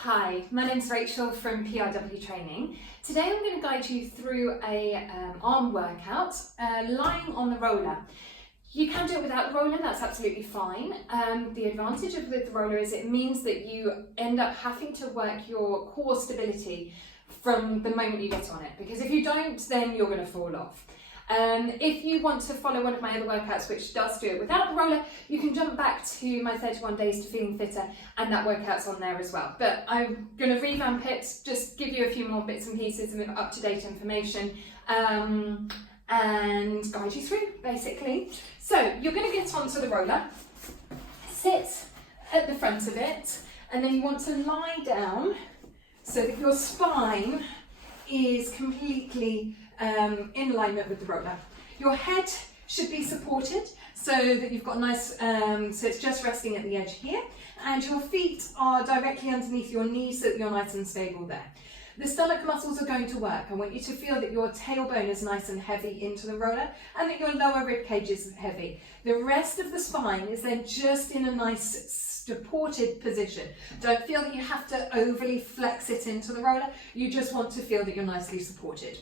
Hi, my name's Rachel from PRW Training. Today I'm going to guide you through a arm workout lying on the roller. You can do it without the roller, that's absolutely fine. The advantage of the roller is it means that you end up having to work your core stability from the moment you get on it, because if you don't, then you're going to fall off. If you want to follow one of my other workouts which does do it without the roller, you can jump back to my 31 Days to Feeling Fitter and that workout's on there as well. But I'm going to revamp it, just give you a few more bits and pieces of up-to-date information and guide you through basically. So you're going to get onto the roller, sit at the front of it, and then you want to lie down so that your spine is completely in alignment with the roller. Your head should be supported so that you've got a nice, so it's just resting at the edge here, and your feet are directly underneath your knees so that you're nice and stable there. The stomach muscles are going to work. I want you to feel that your tailbone is nice and heavy into the roller and that your lower rib cage is heavy. The rest of the spine is then just in a nice supported position. Don't feel that you have to overly flex it into the roller. You just want to feel that you're nicely supported.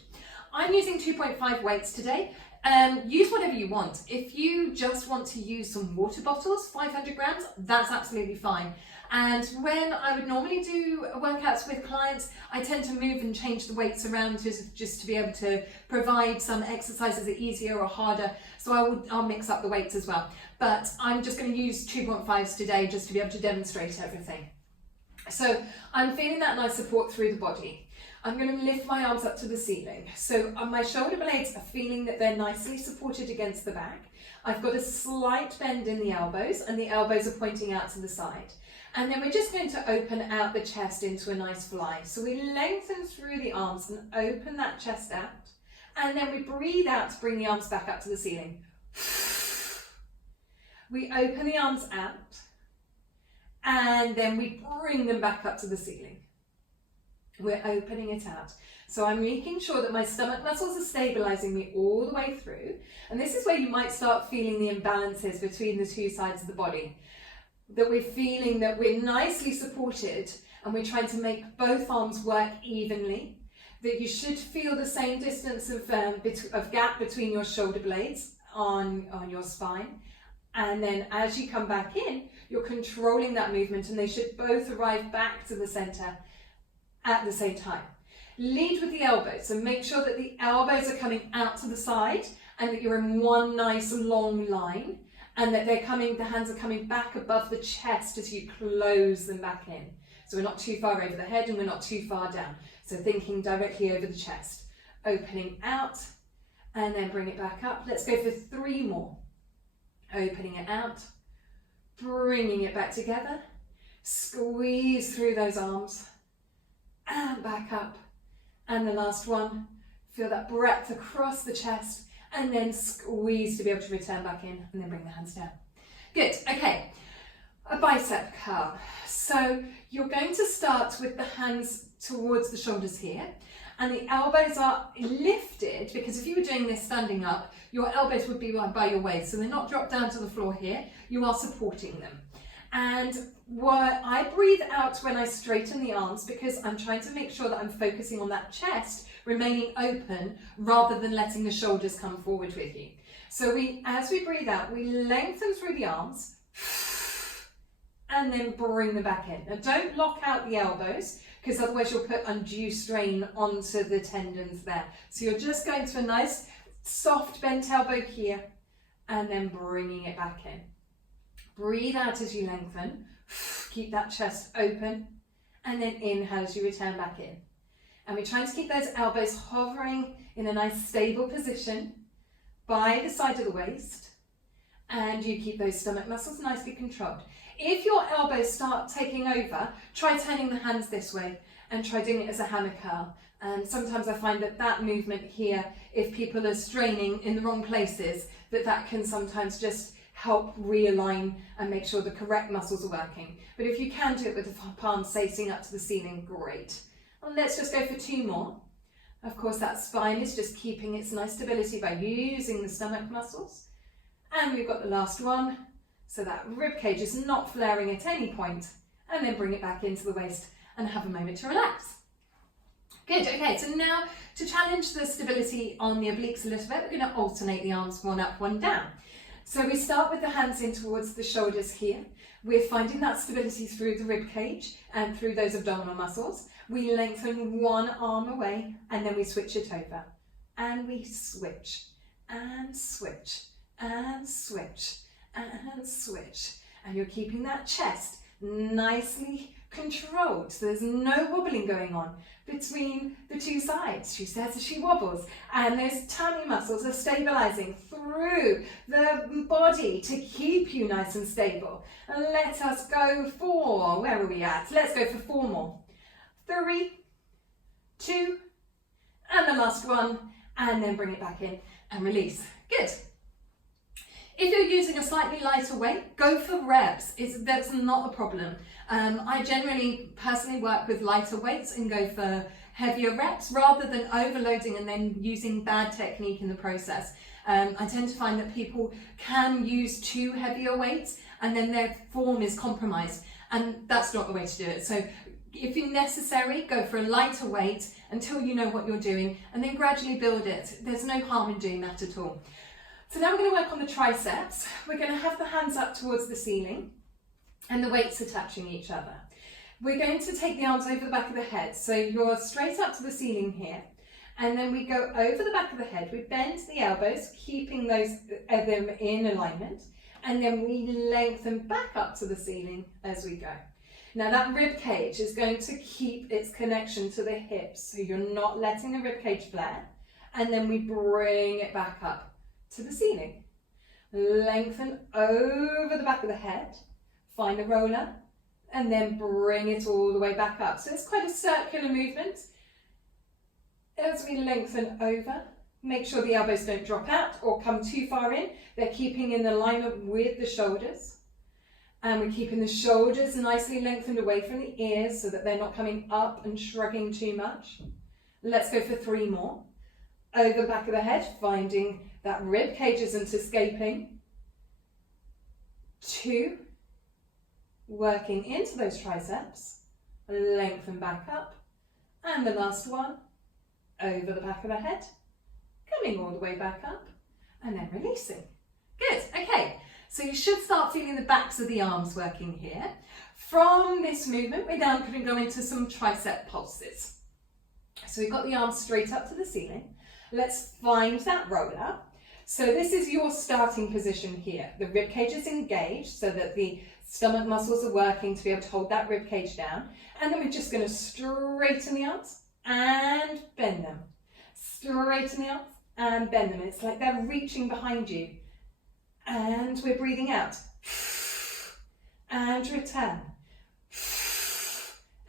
I'm using 2.5 weights today. Use whatever you want. If you just want to use some water bottles, 500 grams, that's absolutely fine. And when I would normally do workouts with clients, I tend to move and change the weights around just to be able to provide some exercises that are easier or harder. So I'll mix up the weights as well. But I'm just going to use 2.5s today just to be able to demonstrate everything. So I'm feeling that nice support through the body. I'm going to lift my arms up to the ceiling. So my shoulder blades are feeling that they're nicely supported against the back. I've got a slight bend in the elbows and the elbows are pointing out to the side. And then we're just going to open out the chest into a nice fly. So we lengthen through the arms and open that chest out. And then we breathe out to bring the arms back up to the ceiling. We open the arms out and then we bring them back up to the ceiling. We're opening it out. So I'm making sure that my stomach muscles are stabilizing me all the way through. And this is where you might start feeling the imbalances between the two sides of the body. That we're feeling that we're nicely supported and we're trying to make both arms work evenly. That you should feel the same distance of gap between your shoulder blades on your spine. And then as you come back in, you're controlling that movement and they should both arrive back to the center at the same time. Lead with the elbows, so make sure that the elbows are coming out to the side and that you're in one nice long line and that the hands are coming back above the chest as you close them back in. So we're not too far over the head and we're not too far down. So thinking directly over the chest. Opening out and then bring it back up. Let's go for 3 more. Opening it out, bringing it back together, squeeze through those arms and back up. And the last one, feel that breadth across the chest and then squeeze to be able to return back in and then bring the hands down. Good, okay, a bicep curl. So you're going to start with the hands towards the shoulders here and the elbows are lifted, because if you were doing this standing up, your elbows would be by your waist, so they're not dropped down to the floor here, you are supporting them. And I breathe out when I straighten the arms because I'm trying to make sure that I'm focusing on that chest remaining open rather than letting the shoulders come forward with you. So as we breathe out, we lengthen through the arms and then bring them back in. Now don't lock out the elbows because otherwise you'll put undue strain onto the tendons there. So you're just going to a nice soft bent elbow here and then bringing it back in. Breathe out as you lengthen, keep that chest open, and then inhale as you return back in. And we're trying to keep those elbows hovering in a nice stable position by the side of the waist, and you keep those stomach muscles nicely controlled. If your elbows start taking over, try turning the hands this way and try doing it as a hammer curl. And sometimes I find that movement here, if people are straining in the wrong places, that can sometimes just help realign and make sure the correct muscles are working. But if you can do it with the palms facing up to the ceiling, great. And let's just go for 2 more. Of course, that spine is just keeping its nice stability by using the stomach muscles. And we've got the last one. So that rib cage is not flaring at any point. And then bring it back into the waist and have a moment to relax. Good, okay, so now to challenge the stability on the obliques a little bit, we're going to alternate the arms, one up, one down. So we start with the hands in towards the shoulders here. We're finding that stability through the rib cage and through those abdominal muscles. We lengthen one arm away and then we switch it over. And we switch, and switch, and switch, and switch. And you're keeping that chest nicely controlled, so there's no wobbling going on between the two sides. She says as she wobbles, and those tummy muscles are stabilizing through the body to keep you nice and stable. And let us go for, where are we at? Let's go for 4 more. 3, 2, and the last one, and then bring it back in and release. Good. If you're using a slightly lighter weight, go for reps. That's not a problem. I generally personally work with lighter weights and go for heavier reps rather than overloading and then using bad technique in the process. I tend to find that people can use too heavier weights and then their form is compromised, and that's not the way to do it. So if you're necessary, go for a lighter weight until you know what you're doing and then gradually build it. There's no harm in doing that at all. So now we're going to work on the triceps. We're going to have the hands up towards the ceiling and the weights are touching each other. We're going to take the arms over the back of the head. So you're straight up to the ceiling here. And then we go over the back of the head. We bend the elbows, keeping them in alignment. And then we lengthen back up to the ceiling as we go. Now that rib cage is going to keep its connection to the hips. So you're not letting the rib cage flare. And then we bring it back up to the ceiling. Lengthen over the back of the head, find a roller, and then bring it all the way back up. So it's quite a circular movement. As we lengthen over, make sure the elbows don't drop out or come too far in. They're keeping in alignment with the shoulders. And we're keeping the shoulders nicely lengthened away from the ears so that they're not coming up and shrugging too much. Let's go for 3 more. Over the back of the head, finding that rib cage isn't escaping. 2, working into those triceps, lengthen back up. And the last one, over the back of the head, coming all the way back up, and then releasing. Good, okay, so you should start feeling the backs of the arms working here. From this movement, we're now going to go into some tricep pulses. So we've got the arms straight up to the ceiling. Let's find that roller. So this is your starting position here. The rib cage is engaged so that the stomach muscles are working to be able to hold that rib cage down. And then we're just going to straighten the arms and bend them. Straighten the arms and bend them. It's like they're reaching behind you. And we're breathing out. And return.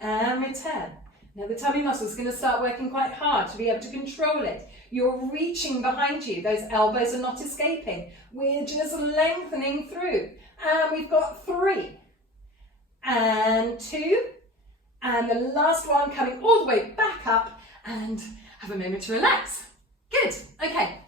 And return. Now the tummy muscle is going to start working quite hard to be able to control it. You're reaching behind you. Those elbows are not escaping. We're just lengthening through. And we've got 3. And 2. And the last one coming all the way back up. And have a moment to relax. Good. Okay.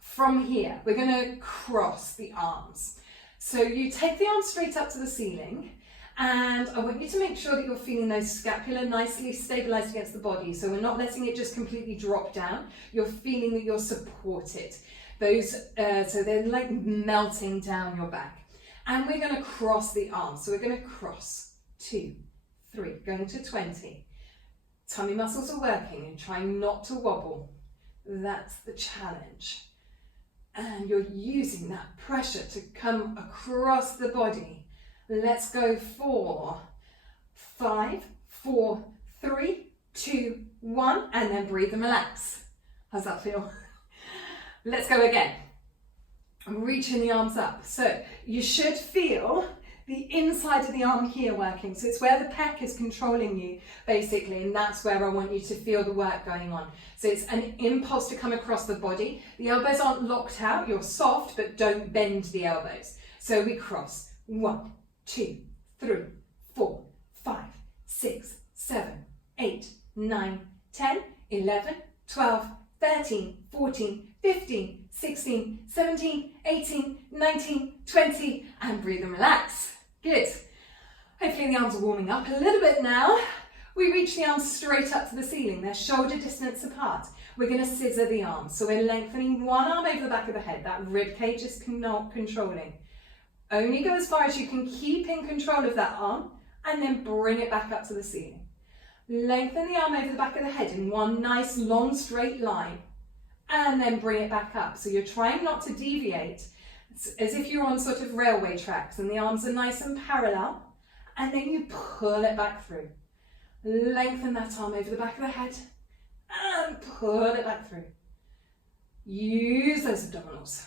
From here, we're going to cross the arms. So you take the arms straight up to the ceiling. And I want you to make sure that you're feeling those scapula nicely stabilized against the body. So we're not letting it just completely drop down. You're feeling that you're supported. So they're like melting down your back. And we're going to cross the arms. So we're going to cross 2, 3, going to 20. Tummy muscles are working and trying not to wobble. That's the challenge. And you're using that pressure to come across the body. Let's go for 5, 4, 3, 2, 1, and then breathe and relax. How's that feel? Let's go again. Reaching the arms up. So you should feel the inside of the arm here working. So it's where the pec is controlling you, basically, and that's where I want you to feel the work going on. So it's an impulse to come across the body. The elbows aren't locked out. You're soft, but don't bend the elbows. So we cross. 1, 2, 3, 4, 5, 6, 7, 8, 9, 10, 11, 12, 13, 14, 15, 16, 17, 18, 19, 20, and breathe and relax. Good. Hopefully the arms are warming up a little bit now. We reach the arms straight up to the ceiling. They're shoulder distance apart. We're going to scissor the arms. So we're lengthening one arm over the back of the head. That rib cage is not controlling. Only go as far as you can, keep in control of that arm, and then bring it back up to the ceiling. Lengthen the arm over the back of the head in one nice long straight line, and then bring it back up. So you're trying not to deviate. It's as if you're on sort of railway tracks and the arms are nice and parallel, and then you pull it back through. Lengthen that arm over the back of the head and pull it back through. Use those abdominals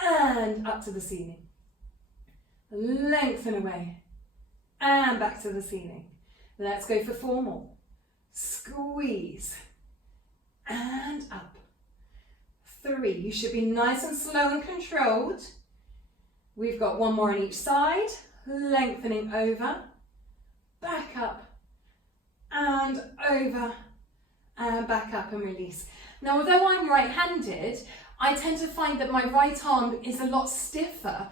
and up to the ceiling. Lengthen away and back to the ceiling. Let's go for 4 more. Squeeze and up. 3. You should be nice and slow and controlled. We've got 1 more on each side. Lengthening over, back up, and over, and back up and release. Now, although I'm right-handed, I tend to find that my right arm is a lot stiffer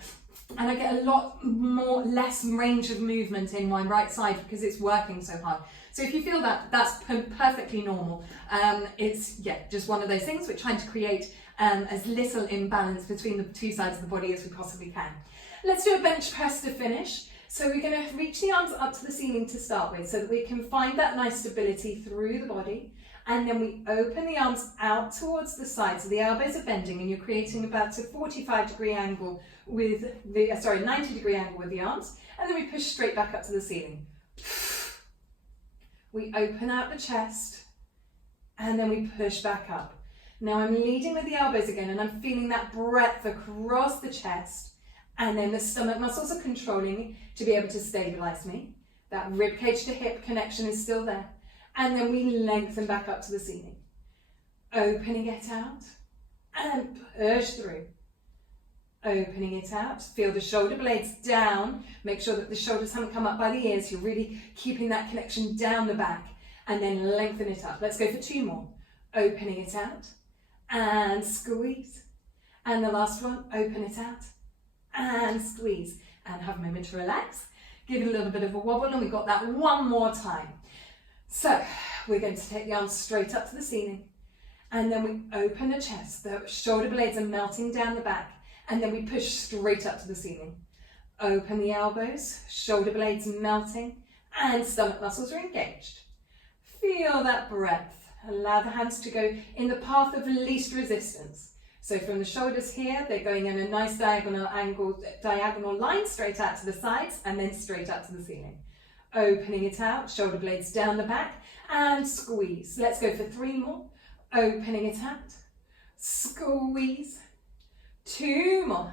and I get a lot less range of movement in my right side because it's working so hard. So if you feel that, that's perfectly normal. It's just one of those things. We're trying to create as little imbalance between the 2 sides of the body as we possibly can. Let's do a bench press to finish. So we're going to reach the arms up to the ceiling to start with so that we can find that nice stability through the body. And then we open the arms out towards the side. So the elbows are bending and you're creating about a 45-degree angle with the, 90-degree angle with the arms. And then we push straight back up to the ceiling. We open out the chest and then we push back up. Now I'm leading with the elbows again and I'm feeling that breadth across the chest, and then the stomach muscles are controlling to be able to stabilize me. That rib cage to hip connection is still there. And then we lengthen back up to the ceiling. Opening it out and push through. Opening it out, feel the shoulder blades down. Make sure that the shoulders haven't come up by the ears. You're really keeping that connection down the back, and then lengthen it up. Let's go for 2 more. Opening it out and squeeze. And the last one, open it out and squeeze. And have a moment to relax. Give it a little bit of a wobble, and we've got that 1 more time. So we're going to take the arms straight up to the ceiling, and then we open the chest. The shoulder blades are melting down the back, and then we push straight up to the ceiling. Open the elbows, shoulder blades melting, and stomach muscles are engaged. Feel that breadth. Allow the hands to go in the path of least resistance. So from the shoulders here, they're going in a nice diagonal line straight out to the sides, and then straight up to the ceiling. Opening it out, shoulder blades down the back, and squeeze. Let's go for 3 more. Opening it out, squeeze. 2 more.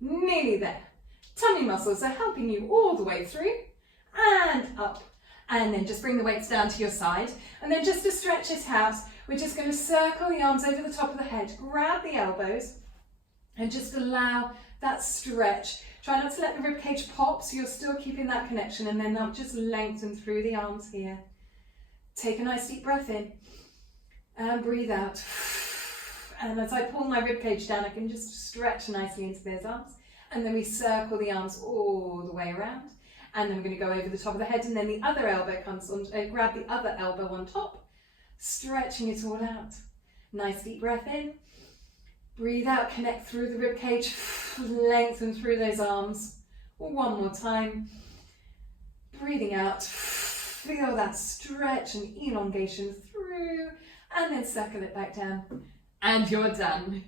Nearly there. Tummy muscles are helping you all the way through, and up. And then just bring the weights down to your side. And then just to stretch it out, we're just going to circle the arms over the top of the head, grab the elbows, and just allow that stretch. Try not to let the ribcage pop, so you're still keeping that connection, and then I'll just lengthen through the arms here. Take a nice deep breath in, and breathe out. And as I pull my ribcage down, I can just stretch nicely into those arms. And then we circle the arms all the way around. And then we're going to go over the top of the head, and then the other elbow comes on, grab the other elbow on top, stretching it all out. Nice deep breath in. Breathe out, connect through the ribcage, lengthen through those arms. 1 more time. Breathing out, feel that stretch and elongation through, and then circle it back down. And you're done.